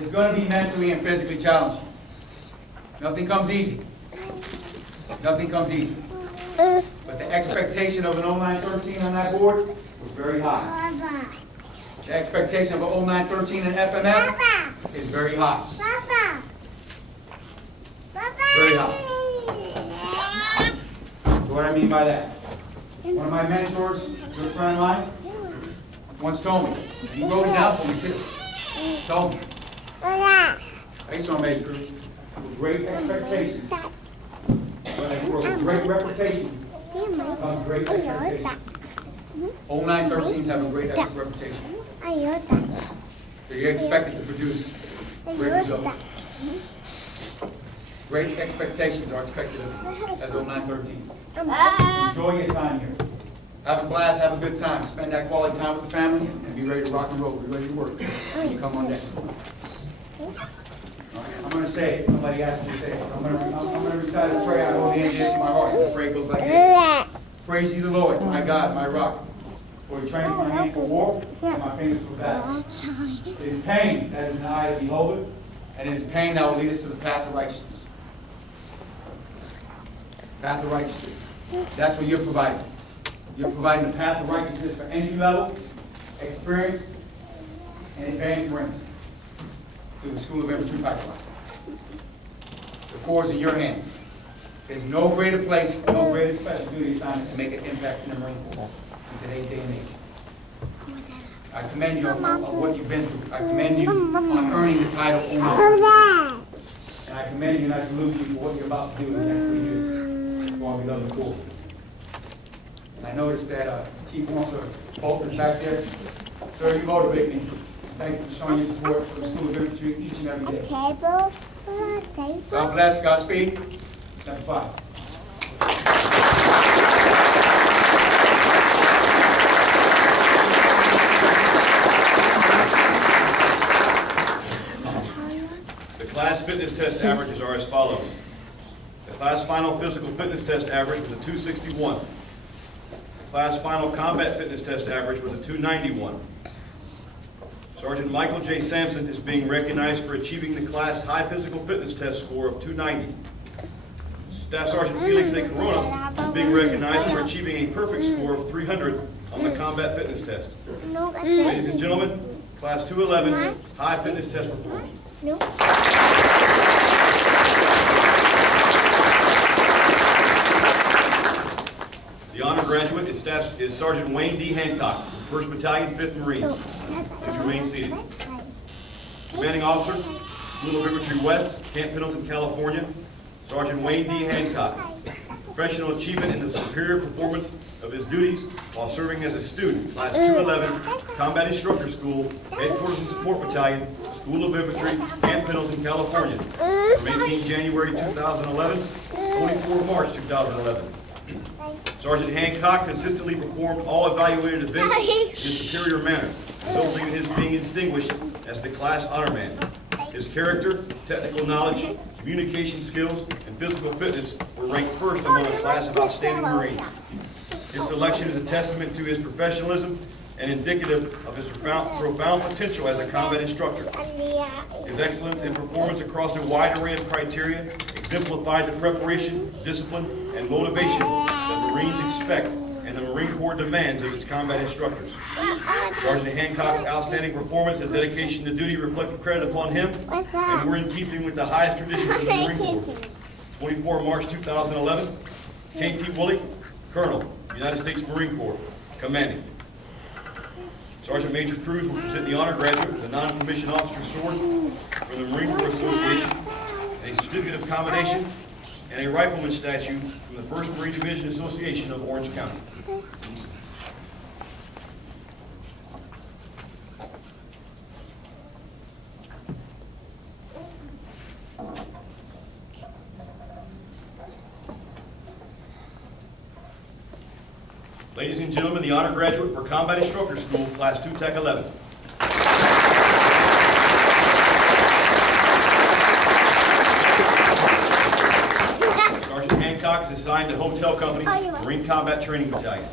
is going to be mentally and physically challenging. Nothing comes easy. Nothing comes easy. But the expectation of an 0913 on that board was very high. The expectation of an 0913 in FMF is very high. Very high. So what I mean by that? One of my mentors, a good friend of mine, once told me, and he wrote it down for me too, told me, I used to major group, with great expectations, but with great reputation comes great expectations. 0913s have a great reputation. So you're expected to produce great results. Great expectations are expected of you as 0913. Enjoy your time here. Have a blast, have a good time. Spend that quality time with the family and be ready to rock and roll. Be ready to work when you come on deck. I'm going to say it. Somebody asked me to say it. I'm going to recite a prayer. I hold the end into my heart. The prayer goes like this. Praise ye the Lord, my God, my rock. For he trains my hands for war and my fingers for battle. It is pain that is in the eye that behold it, and it is pain that will lead us to the path of righteousness. Path of righteousness. That's what you're providing. You're providing the path of righteousness for entry level, experience, and advanced ranks through the School of Infantry pipeline. The Corps is in your hands. There's no greater place, no greater special duty assignment to make an impact in the Marine Corps in today's day and age. I commend you on what you've been through. I commend you on earning the title owner. And I commend you and I salute you for what you're about to do in the next 3 years for our beloved Corps. And I noticed that Chief Officer Bolton is back there. Sir, you motivate me. Thank you for showing your support for the School of Infantry each and every day. God bless, Godspeed. Step 5. The class fitness test averages are as follows. The class final physical fitness test average was a 261. The class final combat fitness test average was a 291. Sergeant Michael J. Sampson is being recognized for achieving the class high physical fitness test score of 290. Staff Sergeant Felix A. Corona is being recognized for achieving a perfect score of 300 on the combat fitness test. Ladies and gentlemen, class 211 high fitness test performance. The honor graduate is Sergeant Wayne D. Hancock, 1st Battalion, 5th Marines. Please remain seated. Commanding Officer, School of Infantry West, Camp Pendleton, California, Sergeant Wayne D. Hancock. Professional achievement in the superior performance of his duties while serving as a student, Class 211, Combat Instructor School, Headquarters and Support Battalion, School of Infantry, Camp Pendleton, California, from 18 January 2011 to 24 March 2011. Sergeant Hancock consistently performed all evaluated events in a superior manner, resulting in his being distinguished as the class honor man. His character, technical knowledge, communication skills, and physical fitness were ranked first among a class of outstanding Marines. His selection is a testament to his professionalism and indicative of his profound potential as a combat instructor. His excellence in performance across a wide array of criteria exemplified the preparation, discipline, and motivation that Marines expect and the Marine Corps demands of its combat instructors. Sergeant Hancock's outstanding performance and dedication to duty reflect credit upon him, and were in keeping with the highest traditions of the Marine Corps. 24 March 2011, K.T. Woolley, Colonel, United States Marine Corps, Commanding. Sergeant Major Cruz will present the honor graduate with a non-commissioned officer's sword from the Marine Corps Association, a certificate of commendation, and a rifleman statue from the 1st Marine Division Association of Orange County. Ladies and gentlemen, the honor graduate for Combat Instructor School, Class 2 Tech 11. Sergeant Hancock is assigned to Hotel Company, Marine Combat Training Battalion.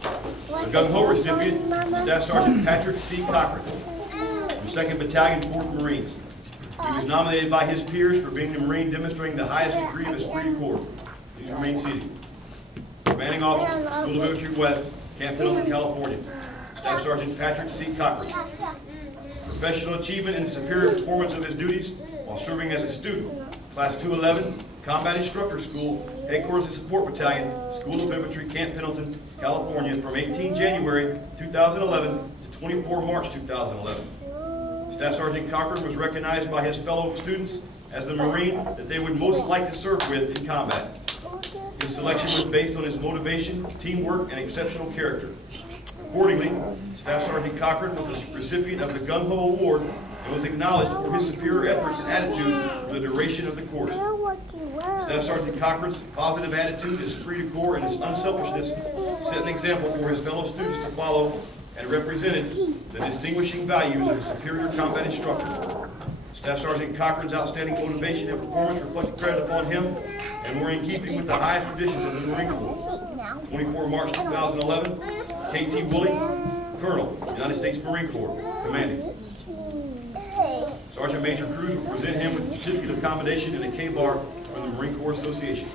The Gung Ho recipient, Staff Sergeant Patrick C. Cochran, 2nd Battalion, 4th Marines. He was nominated by his peers for being the Marine demonstrating the highest degree of esprit de corps. Please remain seated. Commanding Officer, School of Infantry West, Camp Pendleton, California. Staff Sergeant Patrick C. Cochran. Professional achievement in the superior performance of his duties while serving as a student. Class 211, Combat Instructor School, Headquarters and Support Battalion, School of Infantry, Camp Pendleton, California, from 18 January 2011 to 24 March 2011. Staff Sergeant Cochran was recognized by his fellow students as the Marine that they would most like to serve with in combat. His selection was based on his motivation, teamwork, and exceptional character. Accordingly, Staff Sergeant Cochran was the recipient of the Gung Ho Award and was acknowledged for his superior efforts and attitude for the duration of the course. Staff Sergeant Cochran's positive attitude, esprit de corps, and his unselfishness set an example for his fellow students to follow and represented the distinguishing values of a superior combat instructor. Staff Sergeant Cochran's outstanding motivation and performance reflected credit upon him and were in keeping with the highest traditions of the Marine Corps. 24 March 2011, K.T. Woolley, Colonel, United States Marine Corps, Commanding. Sergeant Major Cruz will present him with a certificate of commendation and a K-bar from the Marine Corps Association.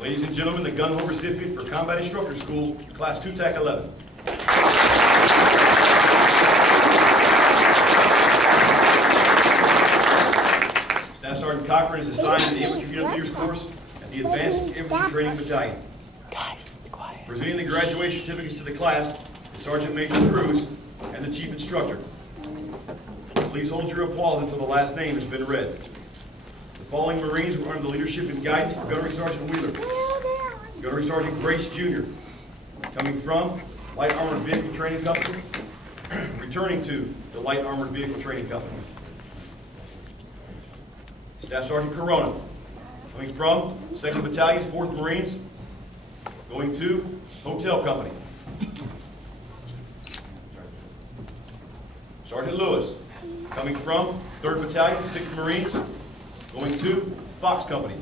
Ladies and gentlemen, the Gung Ho recipient for Combat Instructor School, Class 2 TAC 11. Staff Sergeant Cochran is assigned to the Infantry Unit Leaders course at the Advanced Infantry Training Battalion. Guys, be quiet. Presenting the graduation certificates to the class is Sergeant Major Cruz and the Chief Instructor. Please hold your applause until the last name has been read. The following Marines were under the leadership and guidance of Gunnery Sergeant Wheeler, Gunnery Sergeant Grace Jr., coming from Light Armored Vehicle Training Company, returning to the Light Armored Vehicle Training Company. Staff Sergeant Corona, coming from 2nd Battalion, 4th Marines, going to Hotel Company. Sergeant Lewis, coming from 3rd Battalion, 6th Marines, going to Fox Company.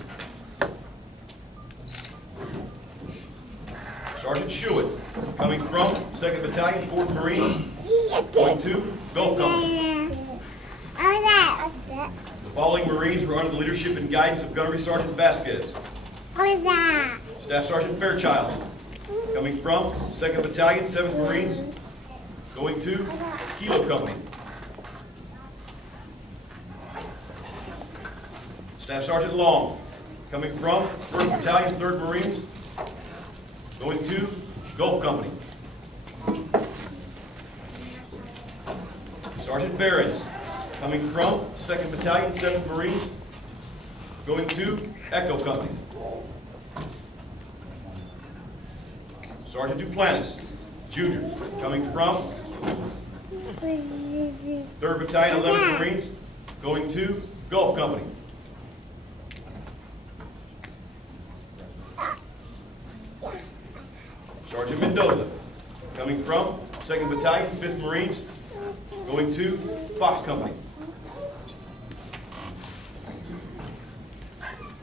Sergeant Schuett, coming from 2nd Battalion, 4th Marines, going to Gulf Company. The following Marines were under the leadership and guidance of Gunnery Sergeant Vasquez. Staff Sergeant Fairchild, coming from 2nd Battalion, 7th Marines, going to Kilo Company. Staff Sergeant Long, coming from 1st Battalion, 3rd Marines, going to Gulf Company. Sergeant Behrens, coming from 2nd Battalion, 7th Marines, going to Echo Company. Sergeant Duplantis, Jr., coming from 3rd Battalion, 11th Marines, going to Gulf Company. Sergeant Mendoza, coming from 2nd Battalion, 5th Marines, going to Fox Company.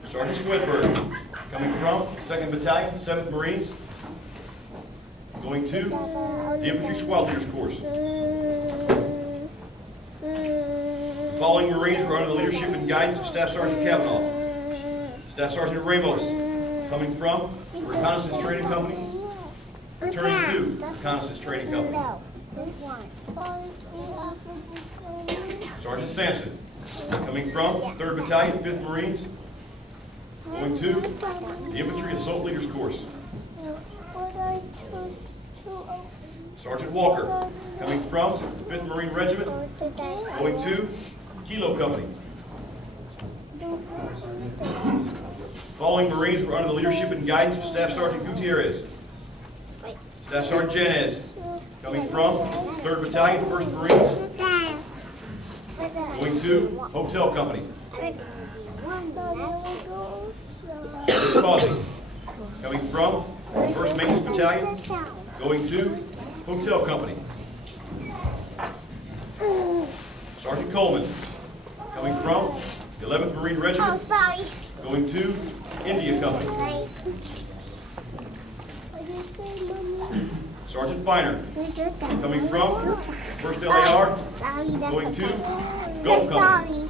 Sergeant Swedberg, coming from 2nd Battalion, 7th Marines, going to the Infantry Squad Leaders course. The following Marines were under the leadership and guidance of Staff Sergeant Kavanaugh. Staff Sergeant Ramos, coming from the Reconnaissance Training Company, returning to the Reconnaissance Training Company. Sergeant Sampson, coming from 3rd Battalion, 5th Marines, going to the Infantry Assault Leaders course. Sergeant Walker, coming from the 5th Marine Regiment, going to Kilo Company. Following Marines were under the leadership and guidance of Staff Sergeant Gutierrez. Staff Sergeant Janez, coming from 3rd Battalion, 1st Marines, going to Hotel Company. Sergeant Causey, coming from First Maintenance Battalion, going to Hotel Company. Sergeant Coleman, coming from 11th Marine Regiment, going to India Company. Sergeant Finer, coming from 1st LAR, going to Gulf Company.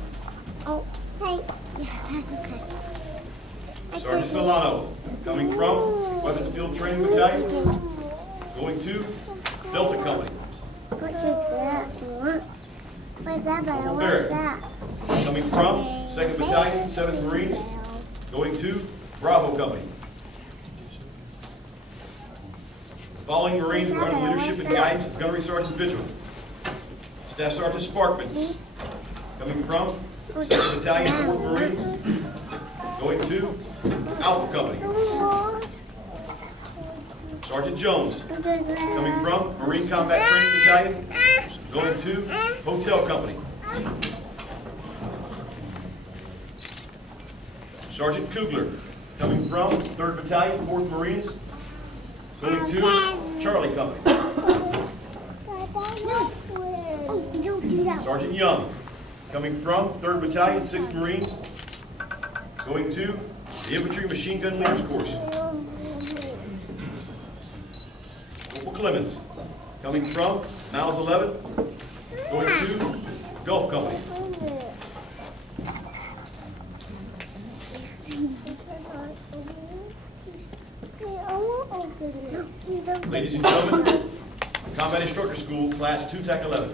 Sergeant Solano, coming from Weapons Field Training Battalion, going to Delta Company. Corporal Barrett, coming from 2nd Battalion, 7th Marines, going to Bravo Company. Following Marines were under the leadership and guidance of Gunnery Sergeant Vigil. Staff Sergeant Sparkman, coming from 2nd Battalion, 4th Marines, going to Alpha Company. Sergeant Jones, coming from Marine Combat Training Battalion, going to Hotel Company. Sergeant Kugler, coming from 3rd Battalion, 4th Marines, going to Charlie Company. Sergeant Young, coming from 3rd Battalion, 6th Marines, going to the Infantry Machine Gun Leaders Course. Corporal Clemens, coming from Miles 11, going to Gulf Company. Ladies and gentlemen, Combat Instructor School, Class 2 TAC 11.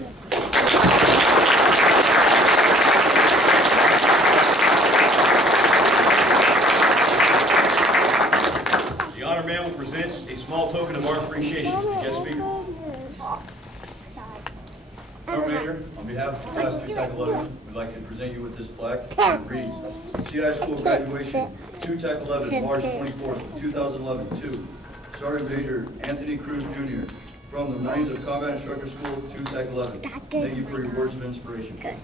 The Honor Man will present a small token of our appreciation. Guest speaker. Sergeant Major, on behalf of Class 2 TAC 11, we'd like to present you with this plaque. It reads, CI School Graduation, 2 TAC 11, March 24th, 2011, to Sergeant Major Anthony Cruz Jr. from the Marines of Combat Instructor School, 2 TAC 11. Thank you for your words of inspiration. Thank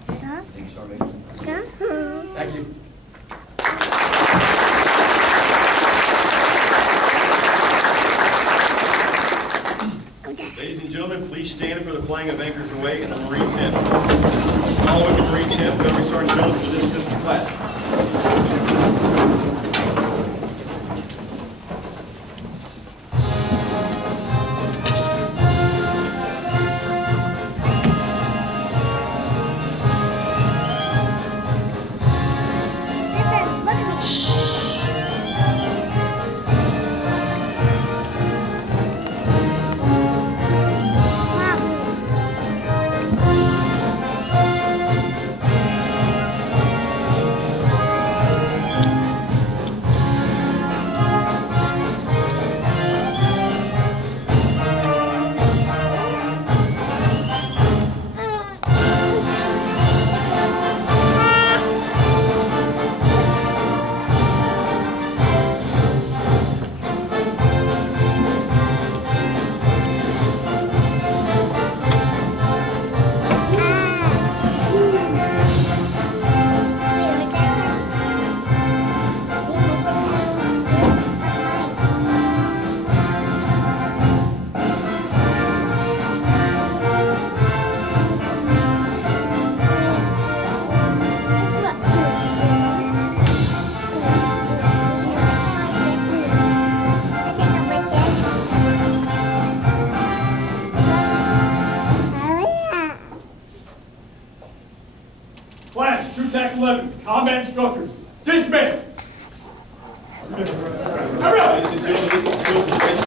you, Sergeant Major. Thank you. Ladies and gentlemen, please stand for the playing of Anchors Away and the Marines Hymn. Following the Marines Hymn, Gunnery Sergeant Jones will dismiss the class. Class 2 TAC 11, Combat Instructors, dismissed!